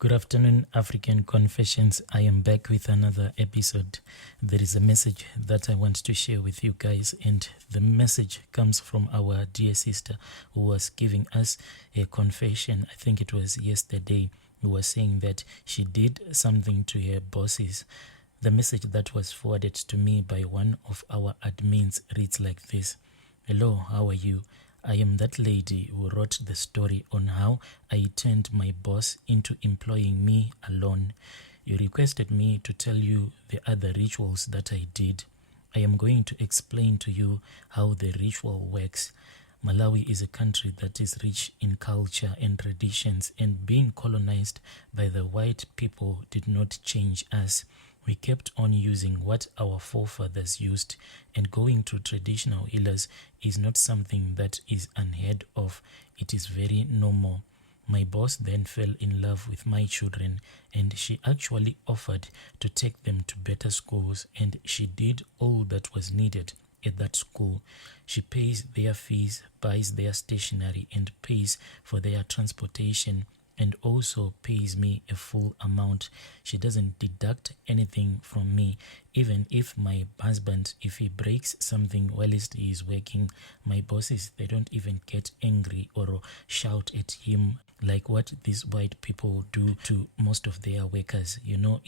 Good afternoon, African Confessions. I am back with another episode. There is a message that I want to share with you guys, and the message comes from our dear sister who was giving us a confession. I think it was yesterday, who was saying that she did something to her bosses. The message that was forwarded to me by one of our admins reads like this. Hello, how are you? I am that lady who wrote the story on how I turned my boss into employing me alone. You requested me to tell you the other rituals that I did. I am going to explain to you how the ritual works. Malawi is a country that is rich in culture and traditions, and being colonized by the white people did not change us. We kept on using what our forefathers used, and going to traditional healers is not something that is unheard of. It is very normal. My boss then fell in love with my children, and she actually offered to take them to better schools, and she did all that was needed at that school. She pays their fees, buys their stationery, and pays for their transportation, and also pays me a full amount. She doesn't deduct anything from me. Even if my husband, if he breaks something whilst he is working, my bosses, they don't even get angry or shout at him like what these white people do to most of their workers,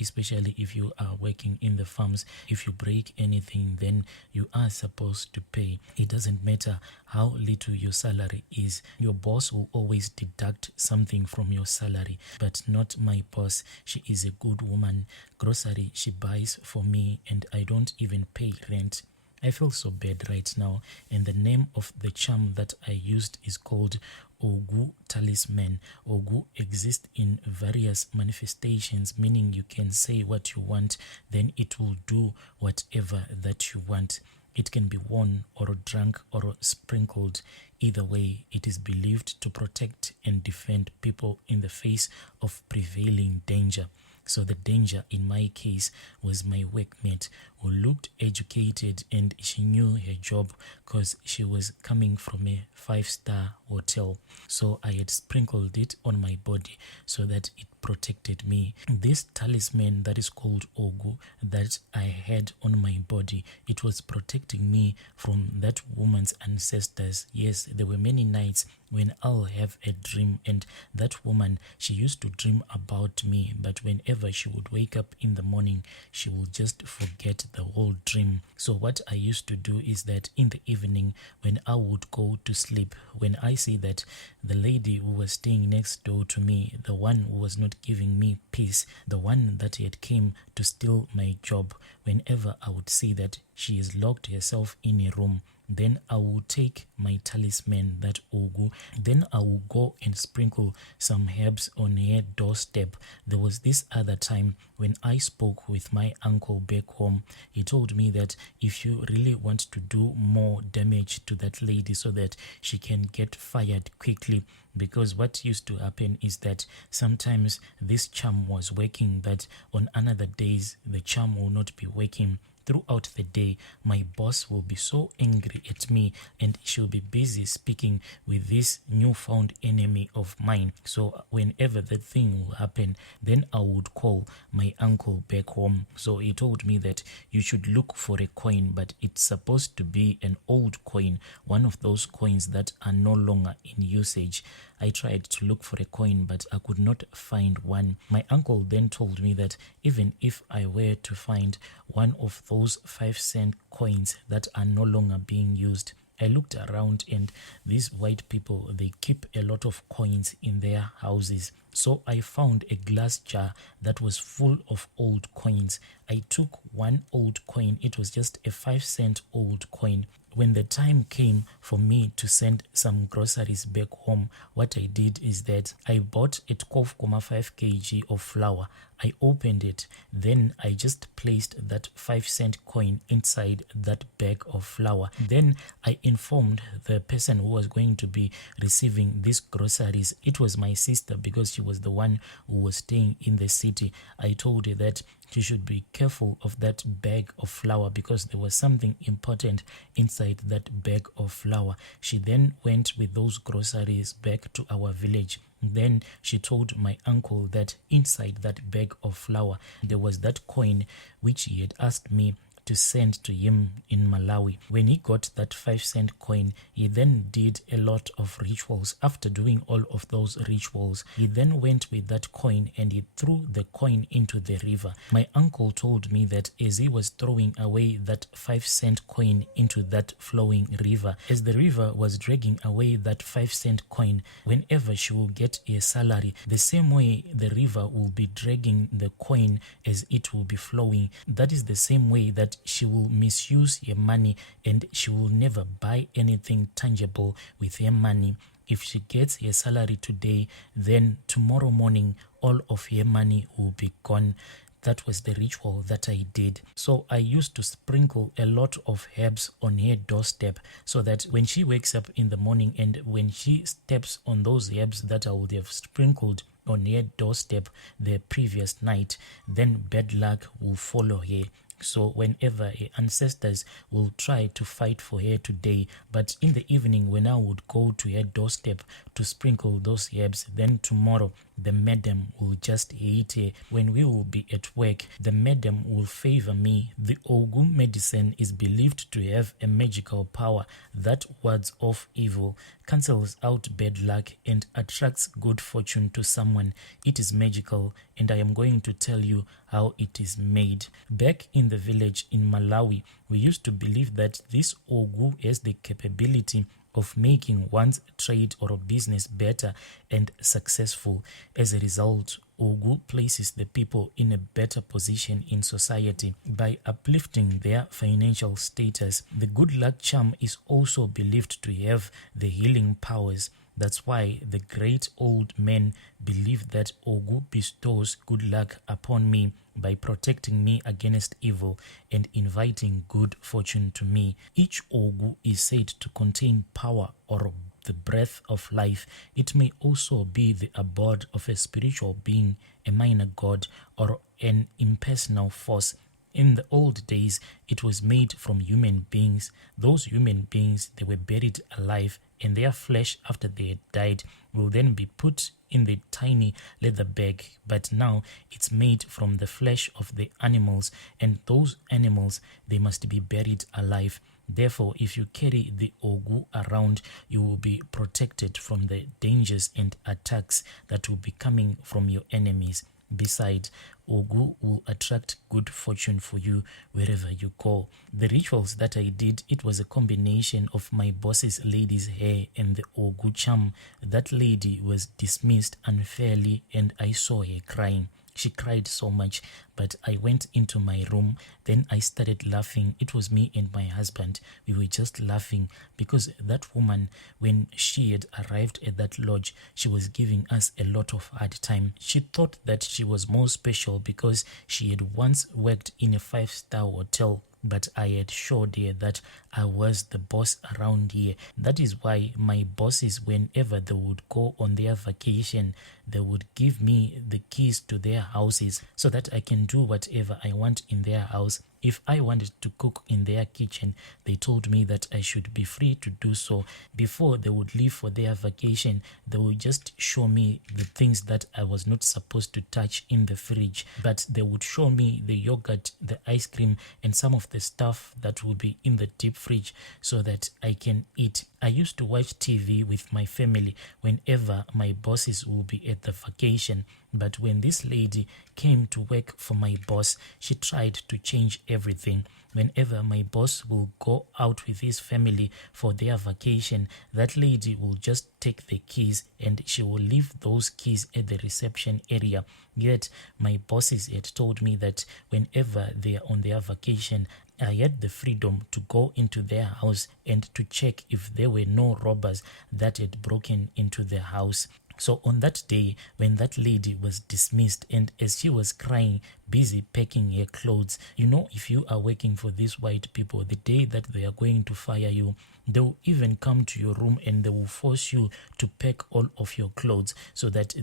especially if you are working in the farms. If you break anything, then you are supposed to pay. It doesn't matter how little your salary is. Your boss will always deduct something from your salary, but not my boss. She is a good woman. Grocery she buys for me, and I don't even pay rent. I feel so bad right now, and the name of the charm that I used is called Ogu Talisman. Ogu exists in various manifestations, meaning you can say what you want, then it will do whatever that you want. It can be worn or drunk or sprinkled. Either way, it is believed to protect and defend people in the face of prevailing danger. So the danger in my case was my workmate, who looked educated, and she knew her job because she was coming from a 5-star hotel. So I had sprinkled it on my body so that it protected me. This talisman that is called Ogu that I had on my body, it was protecting me from that woman's ancestors. Yes, there were many nights when I'll have a dream, and that woman, she used to dream about me, but whenever she would wake up in the morning, she will just forget the whole dream. So what I used to do is that in the evening, when I would go to sleep, when I see that the lady who was staying next door to me, the one who was not giving me peace, the one that had came to steal my job, whenever I would see that she is locked herself in a room, then I will take my talisman, that Ogu, then I will go and sprinkle some herbs on her doorstep. There was this other time when I spoke with my uncle back home. He told me that if you really want to do more damage to that lady so that she can get fired quickly, because what used to happen is that sometimes this charm was working, but on other days the charm will not be working. Throughout the day, my boss will be so angry at me, and she'll be busy speaking with this newfound enemy of mine. So whenever that thing will happen, then I would call my uncle back home. So he told me that you should look for a coin, but it's supposed to be an old coin, one of those coins that are no longer in usage. I tried to look for a coin, but I could not find one. My uncle then told me that even if I were to find one of those 5-cent coins that are no longer being used, I looked around, and these white people, they keep a lot of coins in their houses. So I found a glass jar that was full of old coins. I took one old coin. It was just a 5-cent old coin. When the time came for me to send some groceries back home, what I did is that I bought a 12.5 kg of flour. I opened it, then I just placed that 5-cent coin inside that bag of flour. Then I informed the person who was going to be receiving these groceries. It was my sister, because she was the one who was staying in the city. I told her that she should be careful of that bag of flour because there was something important inside that bag of flour. She then went with those groceries back to our village. Then she told my uncle that inside that bag of flour there was that coin which he had asked me to send to him in Malawi. When he got that 5-cent coin, he then did a lot of rituals. After doing all of those rituals, he then went with that coin and he threw the coin into the river. My uncle told me that as he was throwing away that 5-cent coin into that flowing river, as the river was dragging away that 5-cent coin, whenever she will get a salary, the same way the river will be dragging the coin as it will be flowing, that is the same way that she will misuse your money and she will never buy anything tangible with her money. If she gets her salary today, then tomorrow morning all of her money will be gone. That was the ritual that I did. So I used to sprinkle a lot of herbs on her doorstep so that when she wakes up in the morning and when she steps on those herbs that I would have sprinkled on her doorstep the previous night, then bad luck will follow her. So whenever her ancestors will try to fight for her today, but in the evening when I would go to her doorstep to sprinkle those herbs, then tomorrow the madam will just hate her. When we will be at work, the madam will favor me. The Ogu medicine is believed to have a magical power that wards off evil, cancels out bad luck, and attracts good fortune to someone. It is magical, and I am going to tell you how it is made. Back in the village in Malawi, we used to believe that this Ogu has the capability of making one's trade or business better and successful. As a result, Ogu places the people in a better position in society by uplifting their financial status. The good luck charm is also believed to have the healing powers. That's why the great old men believe that Ogu bestows good luck upon me by protecting me against evil and inviting good fortune to me. Each Ogu is said to contain power or the breath of life. It may also be the abode of a spiritual being, a minor god, or an impersonal force. In the old days, it was made from human beings. Those human beings, they were buried alive, and their flesh, after they had died, will then be put in the tiny leather bag. But now it's made from the flesh of the animals, and those animals, they must be buried alive. Therefore, if you carry the Ogu around, you will be protected from the dangers and attacks that will be coming from your enemies. Besides, Ogu will attract good fortune for you wherever you go. The rituals that I did, it was a combination of my boss's lady's hair and the Ogu charm. That lady was dismissed unfairly and I saw her crying. She cried so much, but I went into my room. Then I started laughing. It was me and my husband. We were just laughing because that woman, when she had arrived at that lodge, she was giving us a lot of hard time. She thought that she was more special because she had once worked in a 5-star hotel. But I had showed her that I was the boss around here. That is why my bosses, whenever they would go on their vacation, they would give me the keys to their houses so that I can do whatever I want in their house. If I wanted to cook in their kitchen, they told me that I should be free to do so. Before they would leave for their vacation, they would just show me the things that I was not supposed to touch in the fridge, but they would show me the yogurt, the ice cream, and some of the stuff that would be in the deep fridge so that I can eat. I used to watch TV with my family whenever my bosses will be at the vacation. But when this lady came to work for my boss, she tried to change everything. Whenever my boss will go out with his family for their vacation, that lady will just take the keys and she will leave those keys at the reception area. Yet my bosses had told me that whenever they are on their vacation, I had the freedom to go into their house and to check if there were no robbers that had broken into the house. So on that day, when that lady was dismissed and as she was crying, busy packing her clothes, if you are working for these white people, the day that they are going to fire you, They will even come to your room and they will force you to pack all of your clothes so that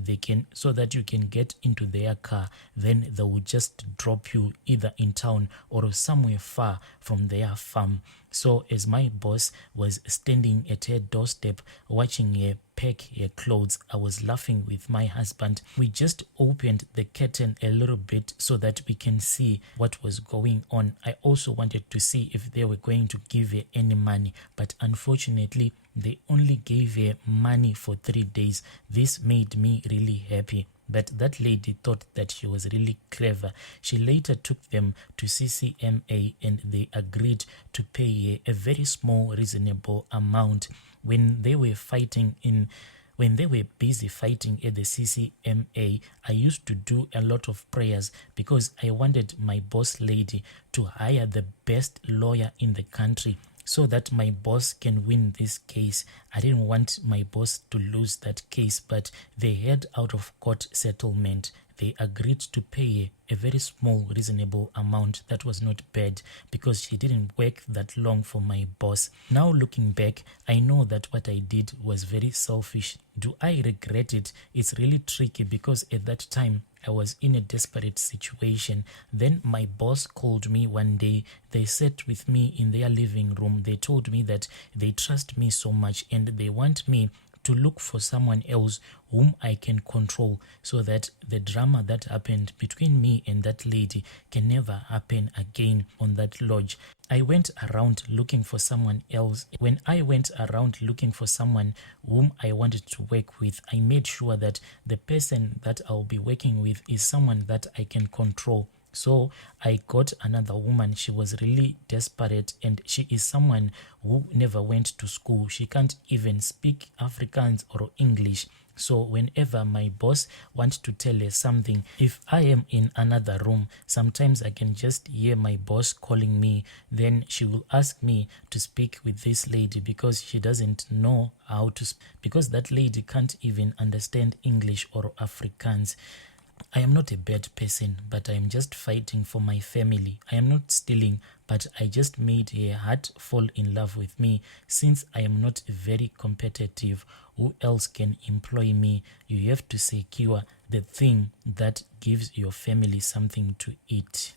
you can get into their car. Then they will just drop you either in town or somewhere far from their farm. So as my boss was standing at her doorstep watching her pack her clothes, I was laughing with my husband. We just opened the curtain a little bit so that we can see what was going on. I also wanted to see if they were going to give her any money, but unfortunately they only gave her money for 3 days. This made me really happy. But that lady thought that she was really clever. She later took them to CCMA and they agreed to pay her a very small, reasonable amount. When they were busy fighting at the CCMA, I used to do a lot of prayers because I wanted my boss lady to hire the best lawyer in the country so that my boss can win this case. I didn't want my boss to lose that case, but they had out of court settlement. They agreed to pay her a very small, reasonable amount. That was not bad because she didn't work that long for my boss. Now looking back, I know that what I did was very selfish. Do I regret it? It's really tricky because at that time I was in a desperate situation. Then my boss called me one day. They sat with me in their living room. They told me that they trust me so much and they want me to look for someone else whom I can control so that the drama that happened between me and that lady can never happen again on that lodge. I went around looking for someone else. When I went around looking for someone whom I wanted to work with, I made sure that the person that I'll be working with is someone that I can control. So I got another woman. She was really desperate and she is someone who never went to school. She can't even speak Afrikaans or English. So whenever my boss wants to tell her something, if I am in another room, sometimes I can just hear my boss calling me. Then she will ask me to speak with this lady because she doesn't know how to because that lady can't even understand English or Afrikaans. I am not a bad person, but I am just fighting for my family. I am not stealing, but I just made her heart fall in love with me. Since I am not very competitive, who else can employ me? You have to secure the thing that gives your family something to eat.